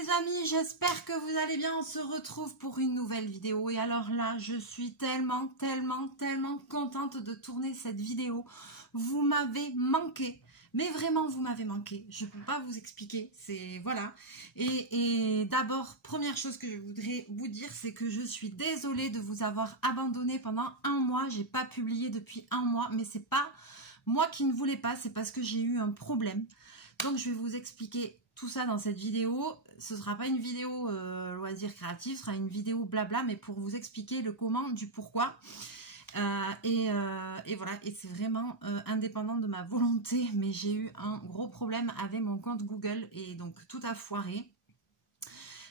les amis, j'espère que vous allez bien. On se retrouve pour une nouvelle vidéo. Et alors là, je suis tellement contente de tourner cette vidéo. Vous m'avez manqué. Mais vraiment, vous m'avez manqué. Je ne peux pas vous expliquer. C'est voilà. Et d'abord, première chose que je voudrais vous dire, c'est que je suis désolée de vous avoir abandonné pendant un mois. J'ai pas publié depuis un mois. Mais c'est pas moi qui ne voulais pas. C'est parce que j'ai eu un problème. Donc, je vais vous expliquer tout ça dans cette vidéo. Ce ne sera pas une vidéo loisir créatif, ce sera une vidéo blabla, mais pour vous expliquer le comment, du pourquoi. Et voilà, et c'est vraiment indépendant de ma volonté, mais j'ai eu un gros problème avec mon compte Google et donc tout a foiré.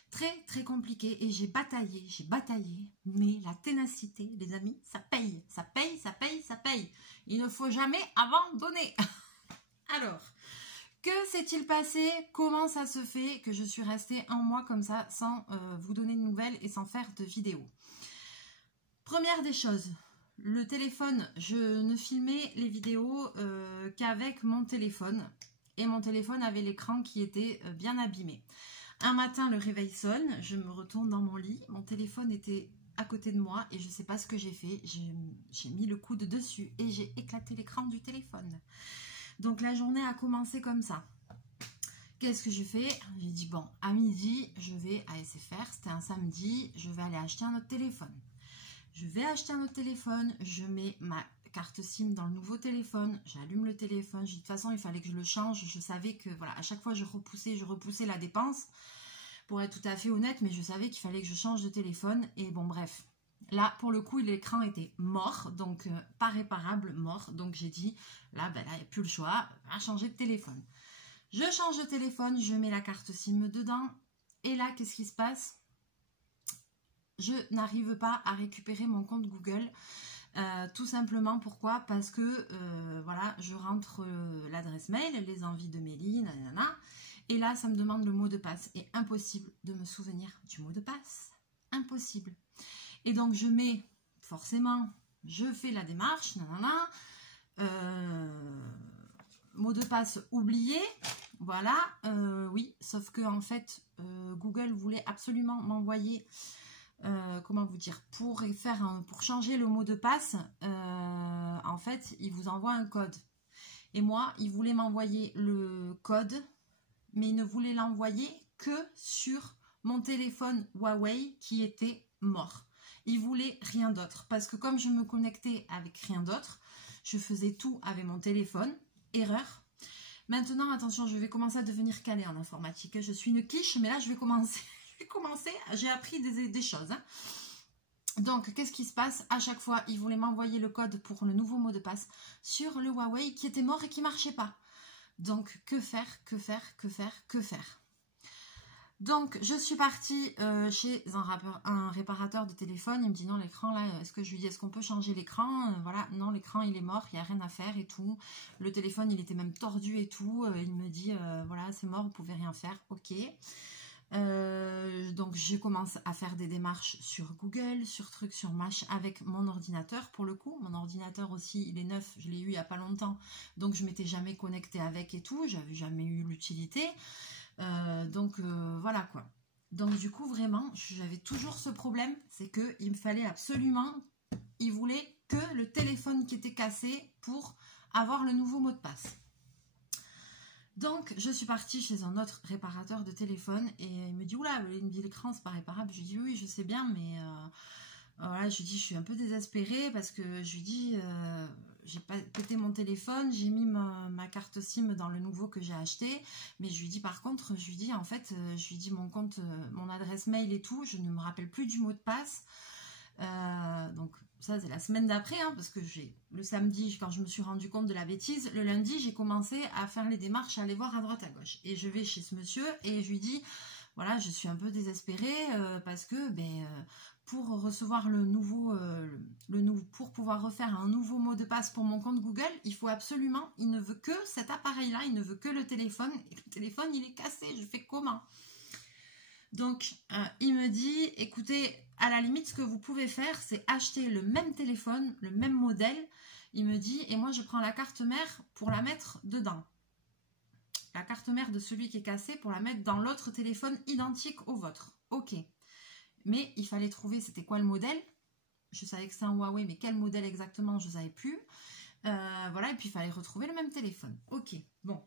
Très compliqué et j'ai bataillé, mais la ténacité, les amis, ça paye, ça paye. Il ne faut jamais abandonner. Alors, que s'est-il passé? Comment ça se fait que je suis restée un mois comme ça sans vous donner de nouvelles et sans faire de vidéo? Première des choses, le téléphone, je ne filmais les vidéos qu'avec mon téléphone. Et mon téléphone avait l'écran qui était bien abîmé. Un matin, le réveil sonne, je me retourne dans mon lit. Mon téléphone était à côté de moi et je ne sais pas ce que j'ai fait. J'ai mis le coude dessus et j'ai éclaté l'écran du téléphone. Donc la journée a commencé comme ça. Qu'est-ce que je fais? J'ai dit bon, à midi, je vais à SFR, c'était un samedi, je vais aller acheter un autre téléphone. Je vais acheter un autre téléphone, je mets ma carte SIM dans le nouveau téléphone, j'allume le téléphone, je dis de toute façon il fallait que je le change, je savais que voilà, à chaque fois je repoussais la dépense, pour être tout à fait honnête, mais je savais qu'il fallait que je change de téléphone, et bon bref. Là, pour le coup, l'écran était mort, donc pas réparable, mort. Donc j'ai dit, là, il n'y a plus le choix, à changer de téléphone. Je change de téléphone, je mets la carte SIM dedans. Et là, qu'est-ce qui se passe? Je n'arrive pas à récupérer mon compte Google. Tout simplement, pourquoi? Parce que, voilà, je rentre l'adresse mail, les envies de Mélie, nanana. Et là, ça me demande le mot de passe. Et impossible de me souvenir du mot de passe. Impossible. Et donc, je mets, forcément, je fais la démarche, nanana, mot de passe oublié, voilà, oui, sauf que, en fait, Google voulait absolument m'envoyer, comment vous dire, pour changer le mot de passe, en fait, il vous envoie un code. Et moi, il voulait m'envoyer le code, mais il ne voulait l'envoyer que sur mon téléphone Huawei qui était mort. Il voulait rien d'autre parce que comme je me connectais avec rien d'autre, je faisais tout avec mon téléphone. Erreur. Maintenant, attention, je vais commencer à devenir calée en informatique. Je suis une quiche, mais là, je vais commencer. J'ai appris des choses. Hein. Donc, qu'est-ce qui se passe? À chaque fois, il voulait m'envoyer le code pour le nouveau mot de passe sur le Huawei qui était mort et qui ne marchait pas. Donc, que faire? Donc, je suis partie chez un réparateur de téléphone. Il me dit non, l'écran là, est-ce qu'on peut changer l'écran? Voilà, non, l'écran il est mort, il n'y a rien à faire et tout. Le téléphone il était même tordu et tout. Il me dit voilà, c'est mort, vous pouvez rien faire. Ok. Donc, je commence à faire des démarches sur Google, sur Match avec mon ordinateur. Pour le coup, mon ordinateur aussi, il est neuf. Je l'ai eu il n'y a pas longtemps. Donc, je m'étais jamais connectée avec et tout. J'avais jamais eu l'utilité. Donc voilà quoi. Donc du coup vraiment j'avais toujours ce problème, c'est que il me fallait absolument, il voulait que le téléphone qui était cassé pour avoir le nouveau mot de passe. Donc je suis partie chez un autre réparateur de téléphone et il me dit oula, l'écran c'est pas réparable. Je lui dis oui je sais bien mais voilà, je lui dis je suis un peu désespérée parce que je lui dis j'ai pas pété mon téléphone, j'ai mis ma carte SIM dans le nouveau que j'ai acheté, mais je lui dis par contre, je lui dis en fait, je lui dis mon compte, mon adresse mail et tout, je ne me rappelle plus du mot de passe. Donc ça c'est la semaine d'après, hein, parce que le samedi quand je me suis rendu compte de la bêtise, le lundi j'ai commencé à faire les démarches, à aller voir à droite à gauche, et je vais chez ce monsieur et je lui dis voilà je suis un peu désespérée parce que pour recevoir pour pouvoir refaire un nouveau mot de passe pour mon compte Google, il faut absolument, il ne veut que cet appareil-là, il ne veut que le téléphone, et le téléphone il est cassé, je fais comment? Donc, il me dit, écoutez, à la limite, ce que vous pouvez faire, c'est acheter le même téléphone, le même modèle, il me dit, et moi je prends la carte mère pour la mettre dedans. la carte mère de celui qui est cassé pour la mettre dans l'autre téléphone identique au vôtre. Ok. Mais il fallait trouver c'était quoi le modèle. Je savais que c'est un Huawei, mais quel modèle exactement, je ne savais plus. Voilà, et puis il fallait retrouver le même téléphone. Ok, bon.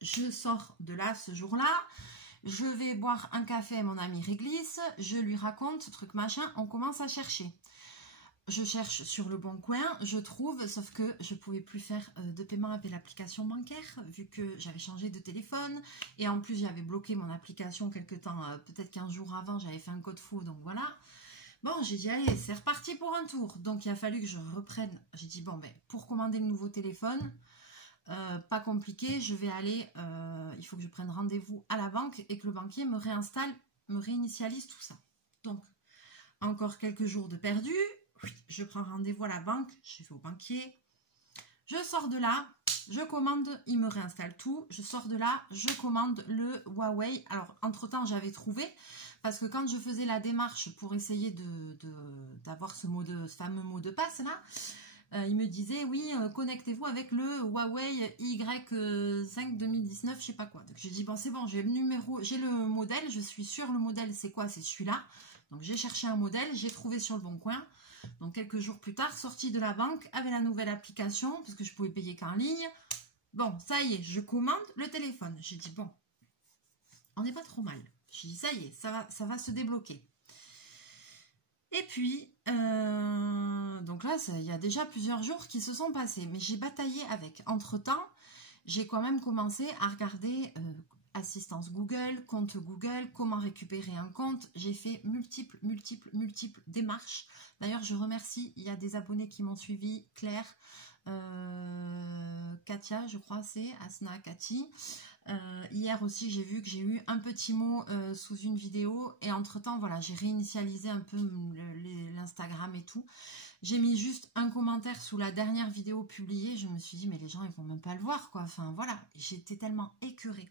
Je sors de là ce jour-là. Je vais boire un café à mon ami Réglisse. Je lui raconte, truc machin, on commence à chercher. Je cherche sur le bon coin, je trouve, sauf que je ne pouvais plus faire de paiement avec l'application bancaire, vu que j'avais changé de téléphone. Et en plus, j'avais bloqué mon application quelque temps, peut-être 15 jours avant, j'avais fait un code faux, donc voilà. Bon, j'ai dit, allez, c'est reparti pour un tour. Donc, il a fallu que je reprenne. J'ai dit, bon, ben, pour commander le nouveau téléphone, pas compliqué, je vais aller, il faut que je prenne rendez-vous à la banque et que le banquier me réinstalle, me réinitialise tout ça. Donc, encore quelques jours de perdu. Je prends rendez-vous à la banque, je vais au banquier. Je sors de là, je commande, il me réinstalle tout. Je sors de là, je commande le Huawei. Alors, entre-temps, j'avais trouvé, parce que quand je faisais la démarche pour essayer d'avoir ce fameux mot de passe là, il me disait, oui, connectez-vous avec le Huawei Y5 2019, je sais pas quoi. Donc, j'ai dit, bon, c'est bon, j'ai le modèle, je suis sûre, le modèle, c'est quoi? C'est celui-là. Donc, j'ai cherché un modèle, j'ai trouvé sur le bon coin. Donc, quelques jours plus tard, sortie de la banque avec la nouvelle application, parce que je pouvais payer qu'en ligne. Bon, ça y est, je commande le téléphone. J'ai dit, bon, on n'est pas trop mal. J'ai dit, ça y est, ça va se débloquer. Et puis, donc là, il y a déjà plusieurs jours qui se sont passés, mais j'ai bataillé avec. Entre-temps, j'ai quand même commencé à regarder assistance Google, compte Google, comment récupérer un compte. J'ai fait multiples démarches. D'ailleurs, je remercie, il y a des abonnés qui m'ont suivi, Claire, Katia, je crois, c'est Asna, Cathy. Hier aussi, j'ai vu que j'ai eu un petit mot sous une vidéo et entre-temps, voilà, j'ai réinitialisé un peu l'Instagram et tout. J'ai mis juste un commentaire sous la dernière vidéo publiée. Je me suis dit, mais les gens, ils vont même pas le voir, quoi. Enfin, voilà, j'étais tellement écœurée.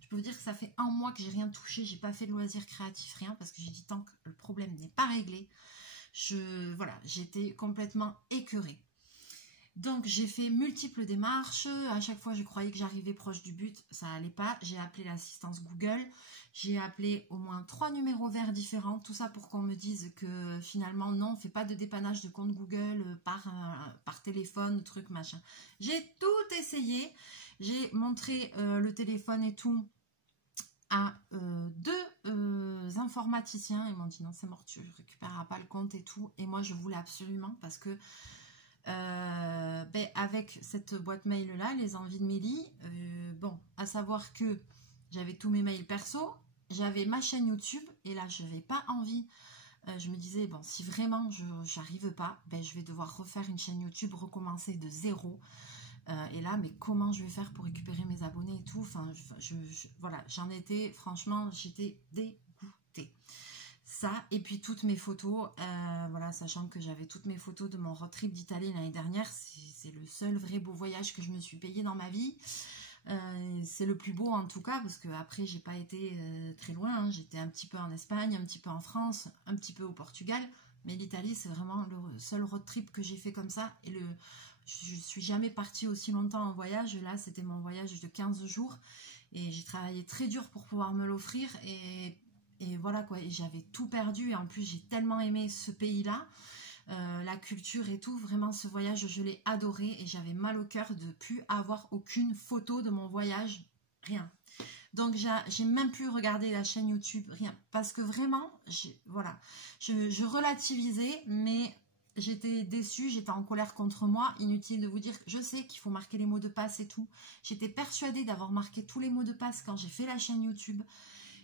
Je peux vous dire que ça fait un mois que j'ai rien touché. J'ai pas fait de loisirs créatifs, rien, parce que j'ai dit, tant que le problème n'est pas réglé, voilà, j'étais complètement écœurée. Donc, j'ai fait multiples démarches. À chaque fois, je croyais que j'arrivais proche du but. Ça n'allait pas. J'ai appelé l'assistance Google. J'ai appelé au moins 3 numéros verts différents. Tout ça pour qu'on me dise que finalement, non, on ne fait pas de dépannage de compte Google par téléphone, truc, machin. J'ai tout essayé. J'ai montré le téléphone et tout à deux informaticiens. Ils m'ont dit, non, c'est mort, tu ne récupéreras pas le compte et tout. Et moi, je voulais absolument parce que avec cette boîte mail là, les envies de Mélie, bon, à savoir que j'avais tous mes mails perso, j'avais ma chaîne YouTube et là je n'avais pas envie, je me disais bon, si vraiment j'arrive pas, je vais devoir refaire une chaîne YouTube, recommencer de zéro, et là mais comment je vais faire pour récupérer mes abonnés et tout, enfin voilà, j'en étais, franchement j'étais dégoûtée. Ça, et puis toutes mes photos, voilà, sachant que j'avais toutes mes photos de mon road trip d'Italie l'année dernière, c'est le seul vrai beau voyage que je me suis payé dans ma vie. C'est le plus beau en tout cas, parce que après j'ai pas été très loin, hein. J'étais un petit peu en Espagne, un petit peu en France, un petit peu au Portugal, mais l'Italie c'est vraiment le seul road trip que j'ai fait comme ça, et je suis jamais partie aussi longtemps en voyage. Là c'était mon voyage de 15 jours, et j'ai travaillé très dur pour pouvoir me l'offrir, et voilà quoi, j'avais tout perdu, et en plus j'ai tellement aimé ce pays-là, la culture et tout, vraiment ce voyage je l'ai adoré, et j'avais mal au cœur de plus avoir aucune photo de mon voyage, rien. Donc j'ai même plus regardé la chaîne YouTube, rien, parce que vraiment, voilà, je relativisais, mais j'étais déçue, j'étais en colère contre moi. Inutile de vous dire que je sais qu'il faut marquer les mots de passe et tout. J'étais persuadée d'avoir marqué tous les mots de passe quand j'ai fait la chaîne YouTube.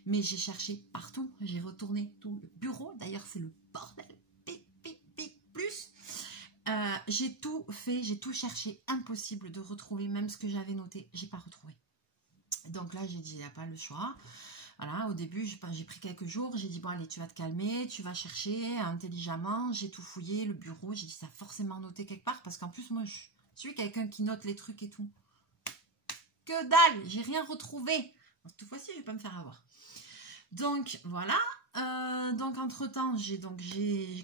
Mais j'ai cherché partout, j'ai retourné tout le bureau, d'ailleurs c'est le bordel, plus. J'ai tout fait, j'ai tout cherché, impossible de retrouver, même ce que j'avais noté, j'ai pas retrouvé. Donc là j'ai dit, il n'y a pas le choix. Voilà, au début j'ai pris quelques jours, j'ai dit bon allez, tu vas te calmer, tu vas chercher intelligemment, j'ai tout fouillé, le bureau, j'ai dit ça forcément noté quelque part, parce qu'en plus moi je suis quelqu'un qui note les trucs et tout. Que dalle, j'ai rien retrouvé. Cette fois-ci je vais pas me faire avoir. Donc voilà. Donc entre-temps,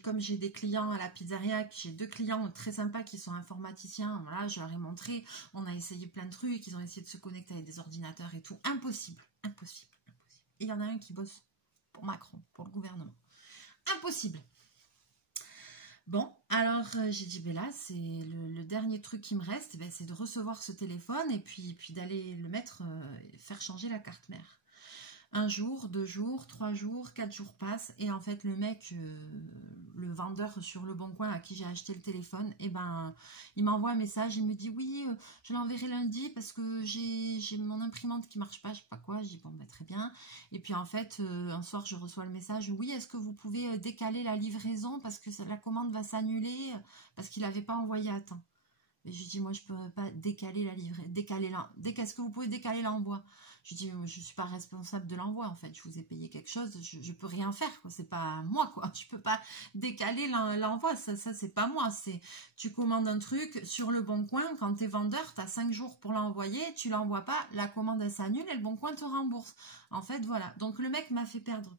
comme j'ai des clients à la pizzeria, j'ai 2 clients très sympas qui sont informaticiens, voilà, je leur ai montré, on a essayé plein de trucs, ils ont essayé de se connecter avec des ordinateurs et tout, impossible, impossible, impossible. Et il y en a un qui bosse pour Macron, pour le gouvernement. Impossible. Bon, alors j'ai dit, ben là, c'est le dernier truc qui me reste, ben, c'est de recevoir ce téléphone et puis d'aller le mettre, faire changer la carte mère. 1 jour, 2 jours, 3 jours, 4 jours passent et en fait le mec, le vendeur sur le Bon Coin à qui j'ai acheté le téléphone, et ben il m'envoie un message, il me dit oui, je l'enverrai lundi parce que j'ai mon imprimante qui marche pas, je sais pas quoi. Je dis bon ben très bien. Et puis en fait un soir je reçois le message, oui, est-ce que vous pouvez décaler la livraison parce que la commande va s'annuler parce qu'il n'avait pas envoyé à temps. Et je dis moi je peux pas décaler la livraison, est-ce que vous pouvez décaler l'envoi? Je dis, je suis pas responsable de l'envoi, en fait. Je vous ai payé quelque chose, je peux rien faire, quoi. C'est pas moi, quoi. Je peux pas décaler l'envoi. Ça c'est pas moi. Tu commandes un truc sur le Bon Coin. Quand t'es vendeur, t'as 5 jours pour l'envoyer. Tu l'envoies pas, la commande, elle s'annule et le Bon Coin te rembourse. En fait, voilà. Donc, le mec m'a fait perdre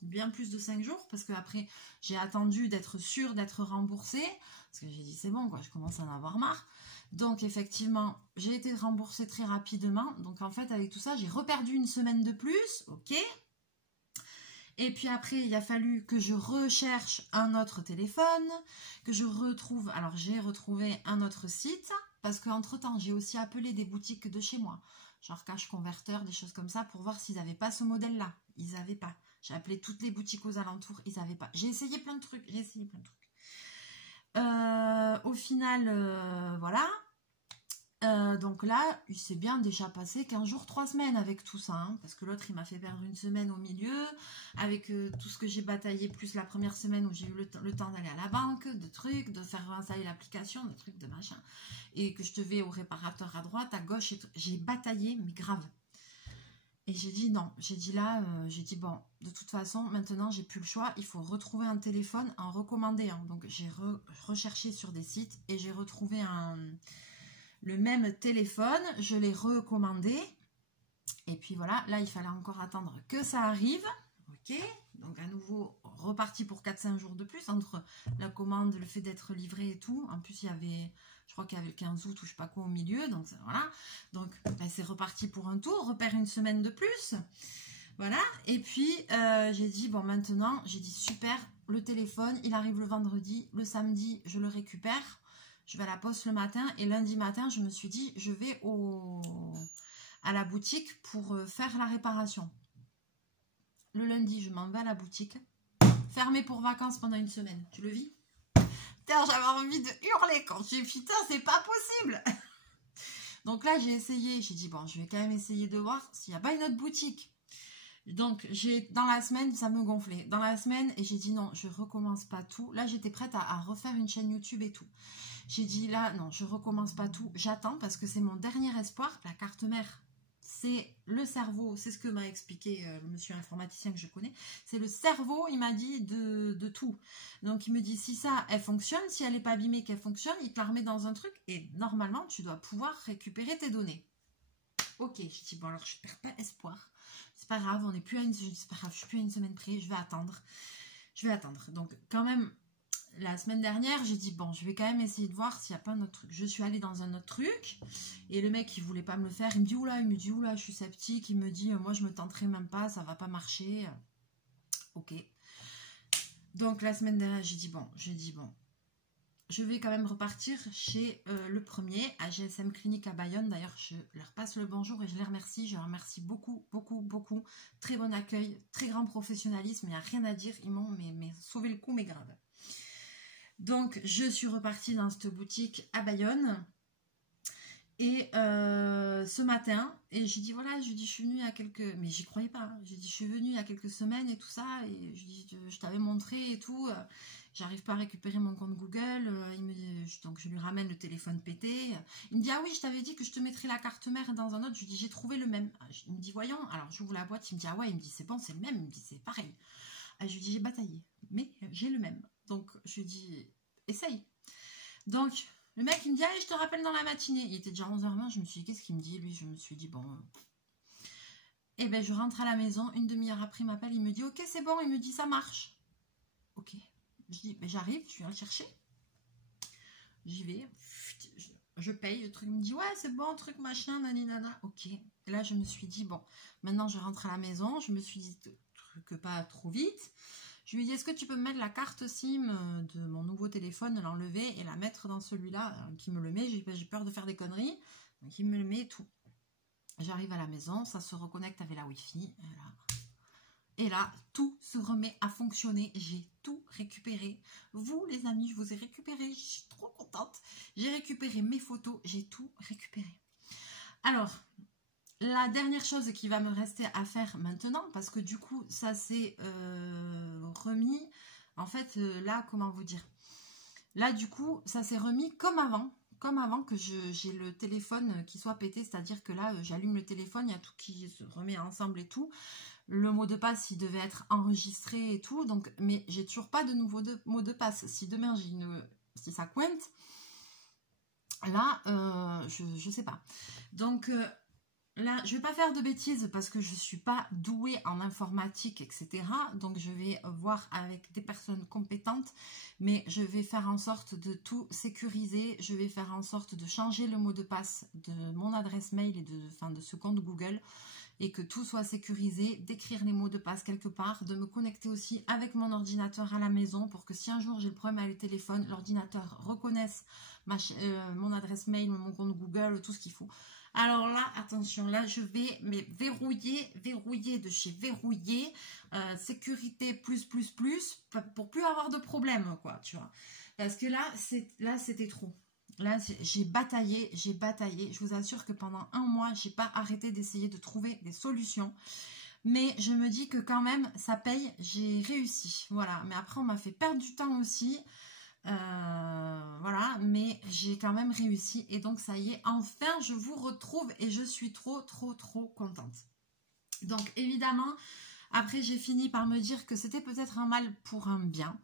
bien plus de 5 jours, parce que après, j'ai attendu d'être sûre d'être remboursée. Parce que j'ai dit, c'est bon, quoi. Je commence à en avoir marre. Donc effectivement, j'ai été remboursée très rapidement. Donc en fait, avec tout ça, j'ai reperdu 1 semaine de plus. Ok. Et puis après, il a fallu que je recherche un autre téléphone, que je retrouve. Alors j'ai retrouvé un autre site, parce qu'entre-temps, j'ai aussi appelé des boutiques de chez moi, genre Cash Converter, des choses comme ça, pour voir s'ils n'avaient pas ce modèle-là. Ils n'avaient pas. J'ai appelé toutes les boutiques aux alentours, ils n'avaient pas. J'ai essayé plein de trucs, au final, voilà. Donc là, il s'est bien déjà passé 15 jours, 3 semaines avec tout ça, hein, parce que l'autre, il m'a fait perdre 1 semaine au milieu, avec tout ce que j'ai bataillé, plus la première semaine où j'ai eu le temps d'aller à la banque, de trucs, de faire installer l'application, de trucs, de machin, et que je devais au réparateur à droite, à gauche, et j'ai bataillé, mais grave. Et j'ai dit non, j'ai dit là, j'ai dit bon, de toute façon, maintenant, j'ai plus le choix, il faut retrouver un téléphone, en recommander un. Donc j'ai recherché sur des sites, et j'ai retrouvé le même téléphone, je l'ai recommandé, et puis voilà, là il fallait encore attendre que ça arrive, ok, donc à nouveau reparti pour 4-5 jours de plus, entre la commande, le fait d'être livré et tout, en plus il y avait, je crois qu'il y avait le 15 août ou je sais pas quoi au milieu, donc voilà, donc ben, c'est reparti pour un tour, repère 1 semaine de plus, voilà, et puis j'ai dit, bon maintenant, j'ai dit super, le téléphone, il arrive le vendredi, le samedi je le récupère, je vais à la poste le matin, et lundi matin, je me suis dit, je vais à la boutique pour faire la réparation. Le lundi, je m'en vais à la boutique, fermée pour vacances pendant 1 semaine. Tu le vis? Putain, j'avais envie de hurler quand j'ai dit, putain, c'est pas possible. Donc là, j'ai essayé, j'ai dit, bon, je vais quand même essayer de voir s'il n'y a pas une autre boutique. Donc, dans la semaine, ça me gonflait. Dans la semaine, et j'ai dit non, je recommence pas tout. Là, j'étais prête à refaire une chaîne YouTube et tout. J'ai dit là, non, je recommence pas tout. J'attends parce que c'est mon dernier espoir. La carte mère, c'est le cerveau. C'est ce que m'a expliqué le monsieur informaticien que je connais. C'est le cerveau, il m'a dit, de tout. Donc, il me dit, si ça, elle fonctionne, si elle n'est pas abîmée, qu'elle fonctionne, il te la remet dans un truc. Et normalement, tu dois pouvoir récupérer tes données. Ok, je dis, bon, alors je perds pas espoir. C'est pas grave, on n'est plus à une semaine près, je vais attendre. Donc, quand même, la semaine dernière, j'ai dit, bon, je vais quand même essayer de voir s'il n'y a pas un autre truc. Je suis allée dans un autre truc, et le mec, il voulait pas me le faire. Il me dit, oula, je suis sceptique. Il me dit, moi, je me tenterai même pas, ça va pas marcher. Ok. Donc, la semaine dernière, j'ai dit, bon, je vais quand même repartir chez le premier, à GSM Clinique à Bayonne. D'ailleurs, je leur passe le bonjour et je les remercie. Je les remercie beaucoup, beaucoup, beaucoup. Très bon accueil, très grand professionnalisme. Il n'y a rien à dire. Ils m'ont sauvé le coup, mais grave. Donc, je suis repartie dans cette boutique à Bayonne. Et ce matin, et j'ai dit, voilà, je suis venue il y a quelques... Mais j'y croyais pas. J'ai dit, je suis venue il y a quelques semaines et tout ça. Et je dis, je t'avais montré et tout. J'arrive pas à récupérer mon compte Google. Donc, je lui ramène le téléphone pété. Il me dit, ah oui, je t'avais dit que je te mettrais la carte mère dans un autre. Je lui dis, j'ai trouvé le même. Il me dit, voyons. Alors, j'ouvre la boîte. Il me dit, ah ouais. Il me dit, c'est bon, c'est le même. Il me dit, c'est pareil. Je lui dis, j'ai bataillé. Mais j'ai le même. Donc, je lui dis, essaye. Donc... Le mec, il me dit, allez, je te rappelle dans la matinée. Il était déjà 11h20, je me suis dit, qu'est-ce qu'il me dit, lui? Je me suis dit, bon... Et ben je rentre à la maison, une demi-heure après il m'appelle, il me dit ok c'est bon, il me dit ça marche. Ok, je dis ben j'arrive, je viens le chercher. J'y vais, je paye, le truc me dit ouais c'est bon, truc machin, naninana, ok. Et là je me suis dit bon, maintenant je rentre à la maison, je me suis dit truc pas trop vite. Je lui ai dit est-ce que tu peux me mettre la carte SIM de mon nouveau téléphone, l'enlever et la mettre dans celui-là qui me le met, j'ai peur de faire des conneries, donc il me le met et tout. J'arrive à la maison, ça se reconnecte avec la Wi-Fi, et là, tout se remet à fonctionner. J'ai tout récupéré. Vous, les amis, je vous ai récupéré. Je suis trop contente. J'ai récupéré mes photos. J'ai tout récupéré. Alors, la dernière chose qui va me rester à faire maintenant, parce que du coup, ça s'est remis. En fait, là, comment vous dire? Là, du coup, ça s'est remis comme avant. Comme avant que j'ai le téléphone qui soit pété. C'est-à-dire que là, j'allume le téléphone, il y a tout qui se remet ensemble et tout. Le mot de passe, il devait être enregistré et tout, donc, mais j'ai toujours pas de nouveau mot de passe. Si demain si ça cointe, là, je sais pas. Donc là, je vais pas faire de bêtises parce que je suis pas douée en informatique, etc. Donc je vais voir avec des personnes compétentes, mais je vais faire en sorte de tout sécuriser. Je vais faire en sorte de changer le mot de passe de mon adresse mail et de ce compte Google, et que tout soit sécurisé, d'écrire les mots de passe quelque part, de me connecter aussi avec mon ordinateur à la maison pour que si un jour j'ai le problème avec le téléphone, l'ordinateur reconnaisse mon adresse mail, mon compte Google, tout ce qu'il faut. Alors là, attention, là je vais verrouiller de chez verrouiller, sécurité plus, pour plus avoir de problème, quoi, tu vois. Parce que là, c'était trop. Là, j'ai bataillé. Je vous assure que pendant un mois, j'ai pas arrêté d'essayer de trouver des solutions. Mais je me dis que quand même, ça paye. J'ai réussi. Voilà. Mais après, on m'a fait perdre du temps aussi. Voilà. Mais j'ai quand même réussi. Et donc, ça y est. Enfin, je vous retrouve et je suis trop contente. Donc, évidemment, après, j'ai fini par me dire que c'était peut-être un mal pour un bien.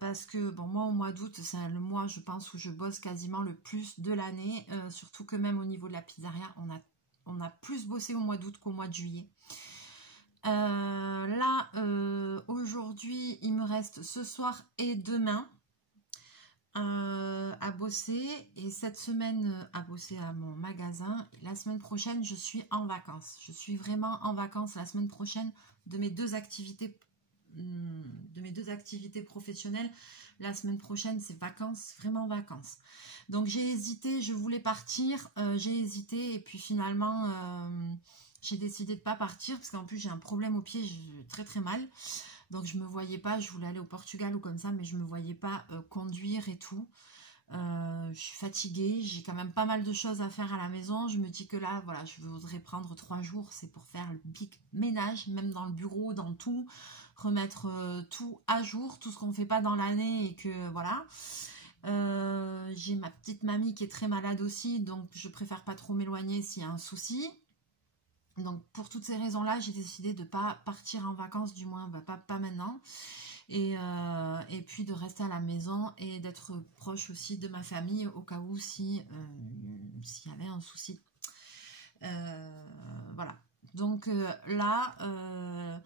Parce que bon, moi au mois d'août c'est le mois je pense où je bosse quasiment le plus de l'année, surtout que même au niveau de la pizzeria on a plus bossé au mois d'août qu'au mois de juillet. Là aujourd'hui il me reste ce soir et demain à bosser, et cette semaine à bosser à mon magasin. La semaine prochaine je suis en vacances, je suis vraiment en vacances la semaine prochaine de mes deux activités professionnelles. La semaine prochaine c'est vacances, vraiment vacances. Donc j'ai hésité, je voulais partir, j'ai hésité et puis finalement j'ai décidé de pas partir parce qu'en plus j'ai un problème au pied, j'ai très mal. Donc je me voyais pas, je voulais aller au Portugal ou comme ça, mais je me voyais pas conduire et tout. Je suis fatiguée, j'ai quand même pas mal de choses à faire à la maison. Je me dis que là, voilà, je voudrais prendre 3 jours, c'est pour faire le big ménage, même dans le bureau, dans tout, remettre tout à jour, tout ce qu'on fait pas dans l'année et que voilà. J'ai ma petite mamie qui est très malade aussi, donc je préfère pas trop m'éloigner s'il y a un souci. Donc pour toutes ces raisons-là, j'ai décidé de ne pas partir en vacances, du moins pas maintenant. Et puis de rester à la maison et d'être proche aussi de ma famille au cas où s'il y avait un souci. Voilà. Donc là,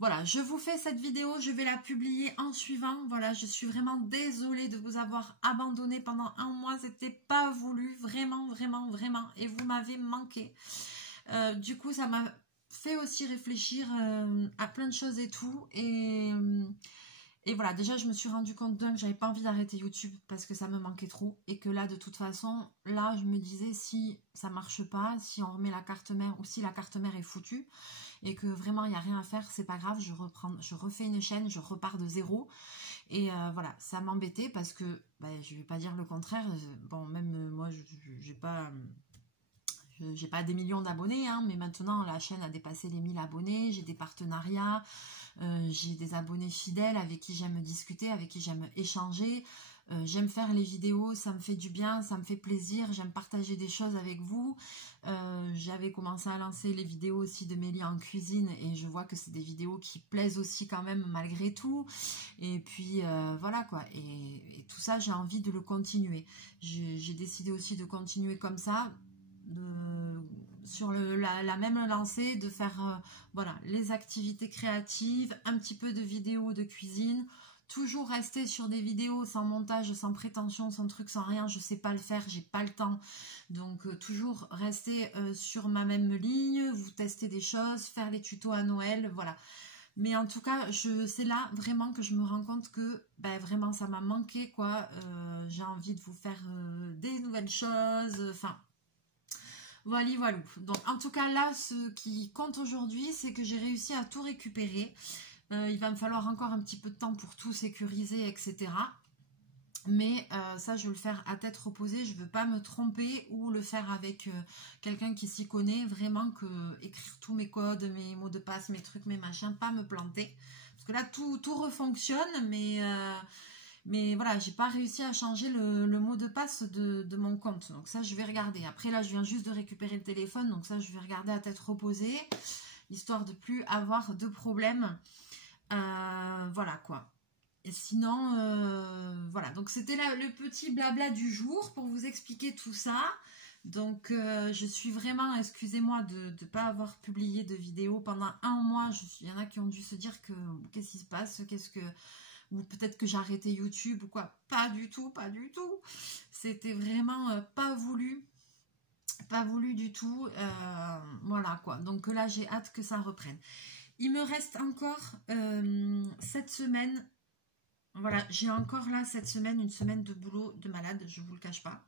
voilà, je vous fais cette vidéo, je vais la publier en suivant. Voilà, je suis vraiment désolée de vous avoir abandonné pendant un mois, c'était pas voulu, vraiment. Et vous m'avez manqué. Du coup, ça m'a fait aussi réfléchir à plein de choses et tout. Et voilà, déjà, je me suis rendu compte que j'avais pas envie d'arrêter YouTube parce que ça me manquait trop. Et que là, de toute façon, là, je me disais, si ça marche pas, si on remet la carte mère ou si la carte mère est foutue et que vraiment, il n'y a rien à faire, c'est pas grave, je refais une chaîne, je repars de zéro. Et voilà, ça m'embêtait parce que, je vais pas dire le contraire. Bon, même moi, j'ai pas des millions d'abonnés, hein, mais maintenant la chaîne a dépassé les 1000 abonnés, j'ai des partenariats, j'ai des abonnés fidèles avec qui j'aime discuter, avec qui j'aime échanger, j'aime faire les vidéos, ça me fait du bien, ça me fait plaisir, j'aime partager des choses avec vous. J'avais commencé à lancer les vidéos aussi de Mélie en cuisine et je vois que c'est des vidéos qui plaisent aussi quand même malgré tout. Et puis voilà quoi, et tout ça j'ai envie de le continuer. J'ai décidé aussi de continuer comme ça, sur la même lancée, de faire voilà, les activités créatives, un petit peu de vidéos de cuisine, toujours rester sur des vidéos sans montage, sans prétention, sans truc, sans rien, je sais pas le faire, j'ai pas le temps, donc toujours rester sur ma même ligne, vous tester des choses, faire les tutos à Noël, voilà. Mais en tout cas, c'est là vraiment que je me rends compte que ben, vraiment ça m'a manqué, quoi. J'ai envie de vous faire des nouvelles choses, enfin... Voilà, voilà. Donc en tout cas là, ce qui compte aujourd'hui, c'est que j'ai réussi à tout récupérer. Il va me falloir encore un petit peu de temps pour tout sécuriser, etc. Mais ça, je vais le faire à tête reposée. Je ne veux pas me tromper ou le faire avec quelqu'un qui s'y connaît. Vraiment que écrire tous mes codes, mes mots de passe, mes trucs, mes machins, pas me planter. Parce que là, tout refonctionne, mais voilà, j'ai pas réussi à changer le mot de passe de mon compte. Donc ça, je vais regarder. Après, là, je viens juste de récupérer le téléphone. Donc ça, je vais regarder à tête reposée. Histoire de plus avoir de problème. Voilà, quoi. Et sinon, voilà. Donc c'était là le petit blabla du jour pour vous expliquer tout ça. Donc je suis vraiment, excusez-moi de ne pas avoir publié de vidéo pendant un mois. Il y en a qui ont dû se dire que qu'est-ce qui se passe, ou peut-être que j'ai arrêté YouTube ou quoi. Pas du tout, pas du tout. C'était vraiment pas voulu du tout. Voilà, quoi. Donc là, j'ai hâte que ça reprenne. Il me reste encore cette semaine. Voilà, j'ai encore là cette semaine, une semaine de boulot de malade, je vous le cache pas.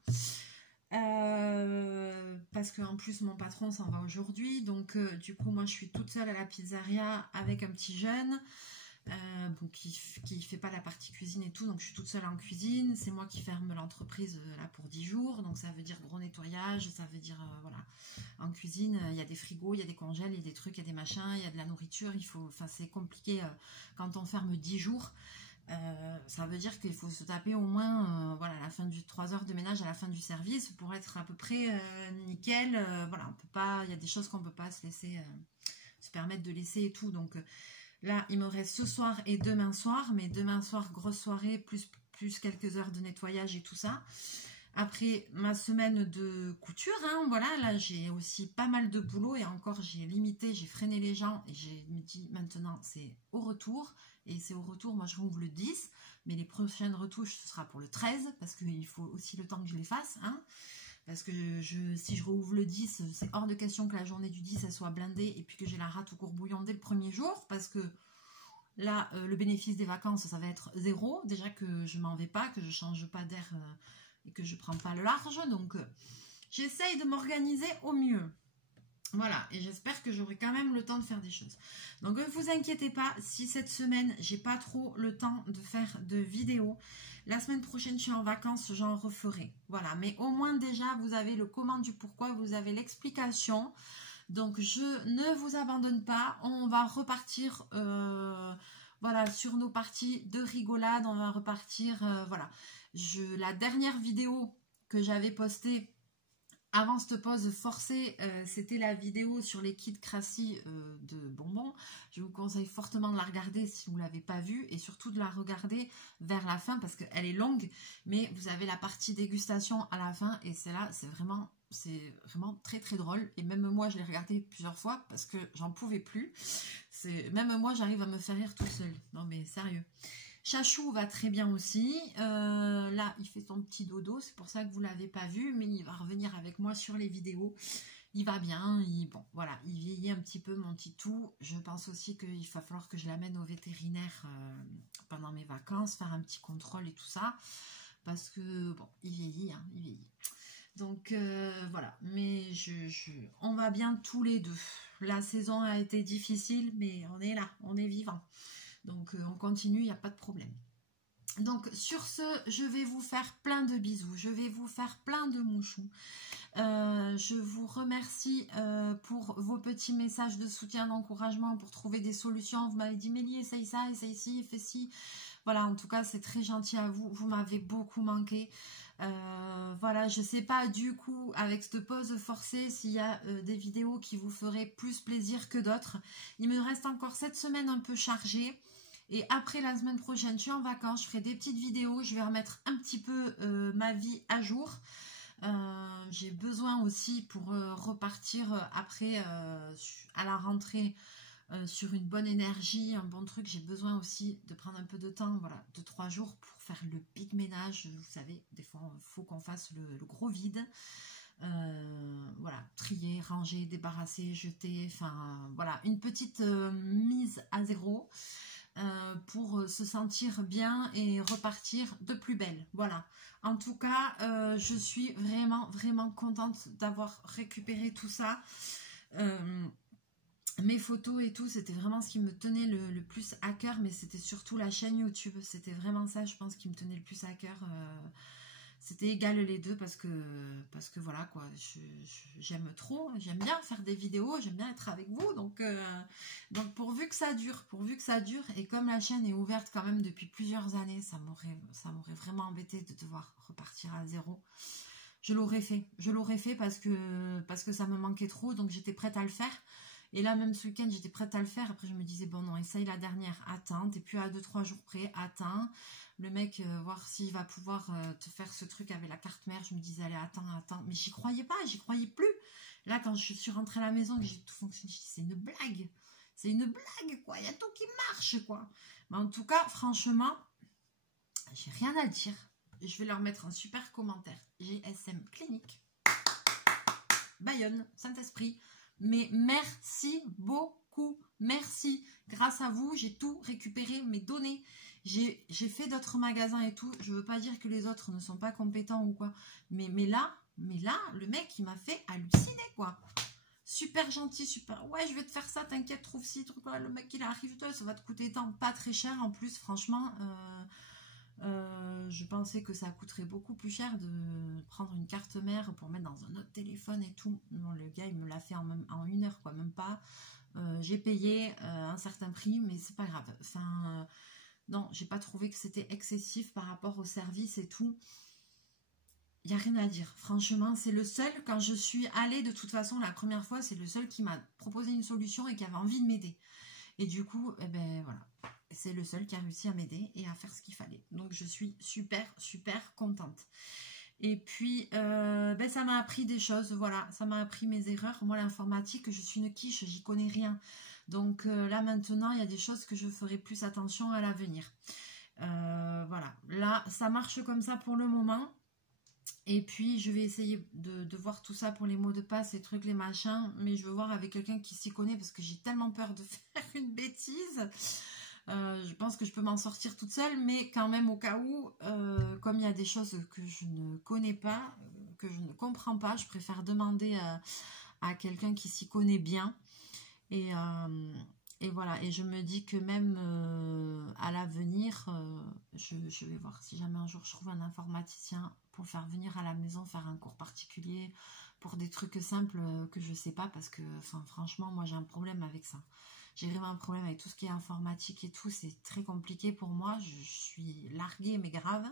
Parce qu'en plus mon patron s'en va aujourd'hui, donc du coup moi je suis toute seule à la pizzeria avec un petit jeune bon, qui fait pas la partie cuisine et tout, donc je suis toute seule en cuisine. C'est moi qui ferme l'entreprise là pour 10 jours, donc ça veut dire gros nettoyage, ça veut dire voilà, en cuisine il y a des frigos, il y a des congèles, il y a des trucs, il y a des machins, il y a de la nourriture, enfin c'est compliqué quand on ferme 10 jours. Ça veut dire qu'il faut se taper au moins voilà, à la fin 3 heures de ménage à la fin du service pour être à peu près nickel. Voilà, on peut pas, il y a des choses qu'on peut pas se permettre de laisser et tout. Donc là, il me reste ce soir et demain soir, mais demain soir, grosse soirée, plus quelques heures de nettoyage et tout ça. Après ma semaine de couture, hein, voilà, là j'ai aussi pas mal de boulot et encore j'ai freiné les gens et j'ai me dit maintenant c'est au retour. Et c'est au retour, moi je rouvre le 10, mais les prochaines retouches ce sera pour le 13 parce qu'il faut aussi le temps que je les fasse, hein, parce que si je rouvre le 10, c'est hors de question que la journée du 10 elle soit blindée et puis que j'ai la rate au courbouillon dès le premier jour, parce que là le bénéfice des vacances ça va être 0, déjà que je m'en vais pas, que je change pas d'air et que je prends pas le large, donc j'essaye de m'organiser au mieux. Voilà, et j'espère que j'aurai quand même le temps de faire des choses. Donc ne vous inquiétez pas, si cette semaine, j'ai pas trop le temps de faire de vidéos, la semaine prochaine, je suis en vacances, j'en referai. Voilà, mais au moins déjà, vous avez le comment du pourquoi, vous avez l'explication. Donc je ne vous abandonne pas, on va repartir voilà, sur nos parties de rigolade, on va repartir, voilà. La dernière vidéo que j'avais postée, avant cette pause forcée, c'était la vidéo sur les kits Crassi de bonbons. Je vous conseille fortement de la regarder si vous ne l'avez pas vue et surtout de la regarder vers la fin parce qu'elle est longue, mais vous avez la partie dégustation à la fin et c'est vraiment très très drôle. Et même moi, je l'ai regardé plusieurs fois parce que j'en pouvais plus. Même moi, j'arrive à me faire rire tout seul. Non mais sérieux. Chachou va très bien aussi, là il fait son petit dodo, c'est pour ça que vous ne l'avez pas vu, mais il va revenir avec moi sur les vidéos, il va bien, bon voilà, il vieillit un petit peu mon titou, je pense aussi qu'il va falloir que je l'amène au vétérinaire pendant mes vacances, faire un petit contrôle et tout ça, parce que bon, il vieillit, hein, il vieillit. Donc voilà, mais on va bien tous les deux, la saison a été difficile, mais on est là, on est vivant. Donc on continue, il n'y a pas de problème. Donc sur ce, je vais vous faire plein de bisous, je vais vous faire plein de mouchous. Je vous remercie pour vos petits messages de soutien, d'encouragement, pour trouver des solutions. Vous m'avez dit Mélie, essaye ça, essaye ci, fais ci. Voilà, en tout cas c'est très gentil à vous, vous m'avez beaucoup manqué. Voilà, je sais pas du coup avec cette pause forcée s'il y a des vidéos qui vous feraient plus plaisir que d'autres. Il me reste encore cette semaine un peu chargée. Et après la semaine prochaine, je suis en vacances, je ferai des petites vidéos, je vais remettre un petit peu ma vie à jour. J'ai besoin aussi pour repartir après à la rentrée sur une bonne énergie, un bon truc. J'ai besoin aussi de prendre un peu de temps, voilà, 2-3 jours pour faire le big ménage. Vous savez, des fois il faut qu'on fasse le gros vide. Voilà, trier, ranger, débarrasser, jeter, enfin voilà, une petite mise à zéro pour se sentir bien et repartir de plus belle. Voilà, en tout cas je suis vraiment contente d'avoir récupéré tout ça. Mes photos et tout, c'était vraiment ce qui me tenait le plus à cœur, mais c'était surtout la chaîne YouTube, c'était vraiment ça, je pense, qui me tenait le plus à cœur. C'était égal les deux parce que voilà quoi, j'aime trop, j'aime bien faire des vidéos, j'aime bien être avec vous, donc pourvu que ça dure, et comme la chaîne est ouverte quand même depuis plusieurs années, ça m'aurait vraiment embêté de devoir repartir à zéro. Je l'aurais fait parce que ça me manquait trop, donc j'étais prête à le faire. Et là, même ce week-end, j'étais prête à le faire. Après, je me disais, bon, non, essaye la dernière, attends. T'es plus à 2-3 jours près, attends. Le mec, voir s'il va pouvoir te faire ce truc avec la carte mère. Je me disais, allez, attends. Mais j'y croyais pas, j'y croyais plus. Là, quand je suis rentrée à la maison, que j'ai tout fonctionné, je dis, c'est une blague. C'est une blague, quoi. Il y a tout qui marche, quoi. Mais en tout cas, franchement, j'ai rien à dire. Je vais leur mettre un super commentaire. GSM Clinique. Bayonne, Saint-Esprit. Mais merci beaucoup, merci. Grâce à vous, j'ai tout récupéré, mes données. J'ai fait d'autres magasins et tout. Je veux pas dire que les autres ne sont pas compétents ou quoi. Mais là, le mec, il m'a fait halluciner, quoi. Super gentil, super. Ouais, je vais te faire ça, t'inquiète, trouve ci, truc là. Le mec, il arrive, toi, ça va te coûter tant. Pas très cher en plus, franchement. Je pensais que ça coûterait beaucoup plus cher de prendre une carte mère pour mettre dans un autre téléphone et tout. Non, le gars il me l'a fait en 1 heure, quoi, même pas. J'ai payé un certain prix, mais c'est pas grave. Enfin, non, j'ai pas trouvé que c'était excessif par rapport au service et tout. Il n'y a rien à dire. Franchement, c'est le seul, quand je suis allée de toute façon la première fois, c'est le seul qui m'a proposé une solution et qui avait envie de m'aider. Et du coup, eh ben voilà. C'est le seul qui a réussi à m'aider et à faire ce qu'il fallait. Donc, je suis super contente. Et puis, ça m'a appris des choses. Voilà, ça m'a appris mes erreurs. Moi, l'informatique, je suis une quiche, j'y connais rien. Donc, là, maintenant, il y a des choses que je ferai plus attention à l'avenir. Voilà, là, ça marche comme ça pour le moment. Et puis, je vais essayer de voir tout ça pour les mots de passe, les trucs, les machins. Mais je veux voir avec quelqu'un qui s'y connaît parce que j'ai tellement peur de faire une bêtise. Je pense que je peux m'en sortir toute seule, mais quand même au cas où, comme il y a des choses que je ne connais pas, que je ne comprends pas, je préfère demander à quelqu'un qui s'y connaît bien. Et voilà, et je me dis que même à l'avenir, je vais voir si jamais un jour je trouve un informaticien pour faire venir à la maison, faire un cours particulier pour des trucs simples que je sais pas, parce que franchement, moi j'ai un problème avec ça. J'ai vraiment un problème avec tout ce qui est informatique et tout, c'est très compliqué pour moi, je suis larguée mais grave.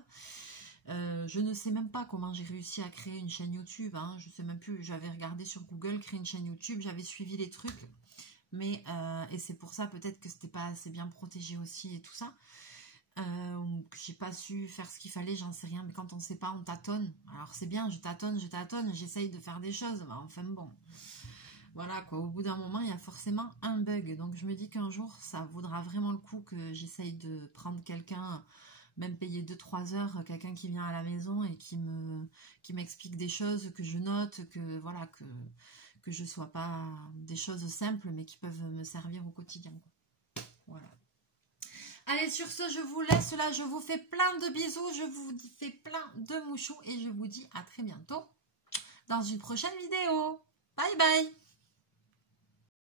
Je ne sais même pas comment j'ai réussi à créer une chaîne YouTube, hein. Je sais même plus, j'avais regardé sur Google, créer une chaîne YouTube, j'avais suivi les trucs, mais et c'est pour ça peut-être que c'était pas assez bien protégé aussi et tout ça. J'ai pas su faire ce qu'il fallait, j'en sais rien, mais quand on sait pas, on tâtonne. Alors c'est bien, je tâtonne, j'essaye de faire des choses, mais enfin bon. Voilà quoi, au bout d'un moment, il y a forcément un bug. Donc je me dis qu'un jour, ça vaudra vraiment le coup que j'essaye de prendre quelqu'un, même payer 2-3 heures, quelqu'un qui vient à la maison et qui m'explique des choses, que je note, que voilà, que je sois pas des choses simples, mais qui peuvent me servir au quotidien, quoi. Voilà. Allez, sur ce, je vous laisse là, je vous fais plein de bisous, je vous fais plein de mouchous et je vous dis à très bientôt dans une prochaine vidéo. Bye bye.